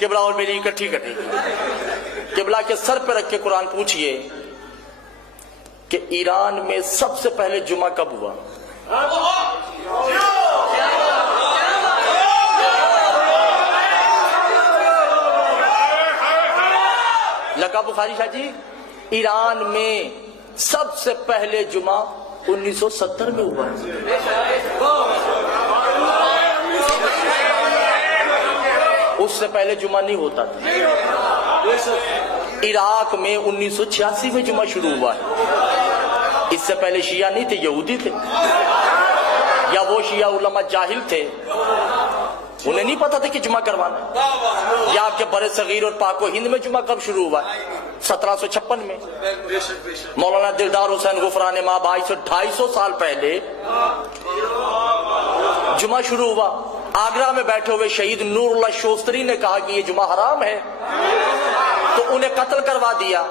قبلہ اور میری اکٹھی کٹے گی. قبلہ کے سر پہ رکھ کے قرآن پوچھئے کہ ایران میں سب سے پہلے جمعہ کب ہوا؟ لگا بخاری شاہ جی؟ ایران میں سب سے پہلے جمعہ 1970 میں ہوا. اس سے پہلے جمعہ نہیں ہوتا تھا. عراق میں 1986 میں جمعہ شروع ہوا ہے. اس سے پہلے شیعہ نہیں تھے، یہودی تھے، یا وہ شیعہ علماء جاہل تھے، انہیں نہیں پتا تھا کہ جمعہ کروانا. یا آپ کے بر صغیر اور پاک و ہند میں جمعہ کب شروع ہوا ہے؟ 1756 میں. مولانا دلدار حسین غفران ماں 250 سال پہلے جمعہ شروع ہوا. آگرہ میں بیٹھے ہوئے شہید نور اللہ شوستری نے کہا کہ یہ جمعہ حرام ہے، تو انہیں قتل کروا دیا.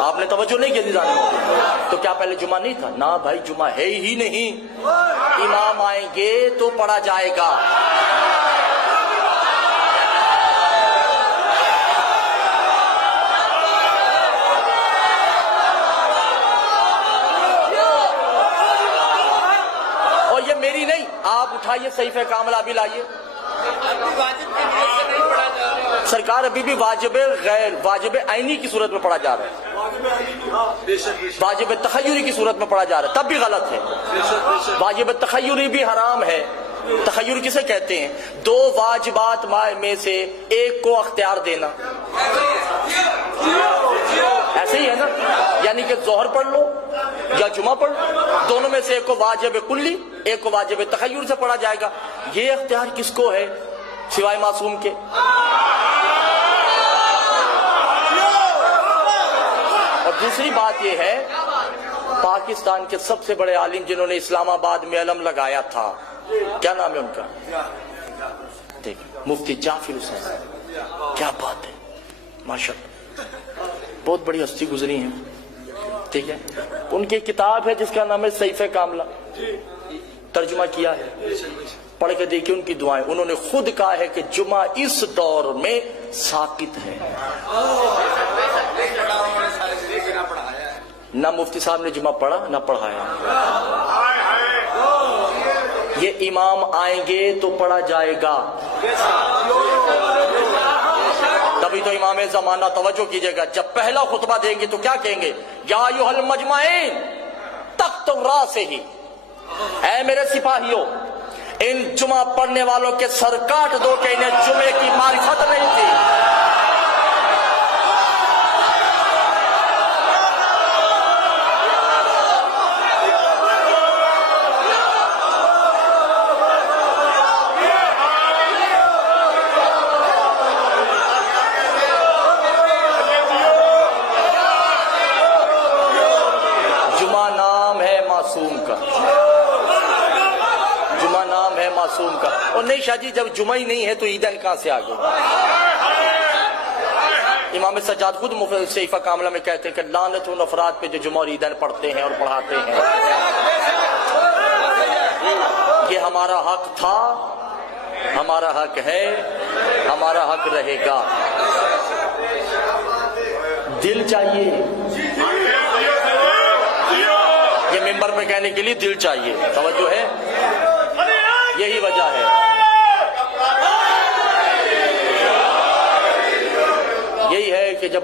آپ نے توجہ نہیں کی. تو کیا پہلے جمعہ نہیں تھا؟ نہ بھائی، جمعہ ہے ہی نہیں. امام آئیں گے تو پڑھا جائے گا. اور یہ میری نہیں، آپ اٹھائیے صحیفہ کاملہ بھی لائیے. سرکار ابھی بھی واجب عینی کی صورت میں پڑھا جا رہا ہے، واجب تخیری کی صورت میں پڑھا جا رہا ہے، تب بھی غلط ہے. واجب تخیری بھی حرام ہے. تخیر کسے کہتے ہیں؟ دو واجبات میں سے ایک کو اختیار دینا. ایسے ہی ہے نا؟ یعنی کہ ظہر پڑھ لو یا جمعہ پڑھ لو، دونوں میں سے ایک کو واجب کلی، ایک کو واجب تخیر سے پڑھا جائے گا. یہ اختیار کس کو ہے سوائے معصوم کے؟ اور دوسری بات یہ ہے، پاکستان کے سب سے بڑے عالم جنہوں نے اسلام آباد میں علم لگایا تھا، کیا نام ہے ان کا؟ دیکھیں، مفتی جعفر حسین. کیا بات ہے، ماشاءاللہ، بہت بڑی ہستی گزری ہیں. ٹھیک ہے، ان کی کتاب ہے جس کا نام ہے صحیفہ کاملہ، ترجمہ کیا ہے، پڑھ کے دیکھیں ان کی دعائیں. انہوں نے خود کہا ہے کہ جمعہ اس دور میں ساقط ہے. نہ مفتی صاحب نے جمعہ پڑھا نہ پڑھایا. یہ امام آئیں گے تو پڑھا جائے گا. تبھی تو امام زمانہ. توجہ کیجئے گا، جب پہلا خطبہ دیں گے تو کیا کہیں گے؟ یا ایھا المجمعین تخت الراس ہی، اے میرے سپاہیوں، ان جمعہ پڑھنے والوں کے سر کاٹ دو کہ انہیں جمعے کی معرفت نہیں تھی. جمعہ نام ہے معصوم کا. اور نہیں شاہ جی، جب جمعہ ہی نہیں ہے تو عیدین کہاں سے آ گئے؟ امام سجاد خود صحیفہ کاملہ میں کہتے ہیں کہ لعنت ان افراد پہ جو جمعہ اور عیدین پڑھتے ہیں اور پڑھاتے ہیں. یہ ہمارا حق تھا، ہمارا حق ہے، ہمارا حق رہے گا. دل چاہیے، یہ ممبر پہ کہنے کے لیے دل چاہیے. توجہ ہے، یہی وجہ ہے. یہی ہے کہ جب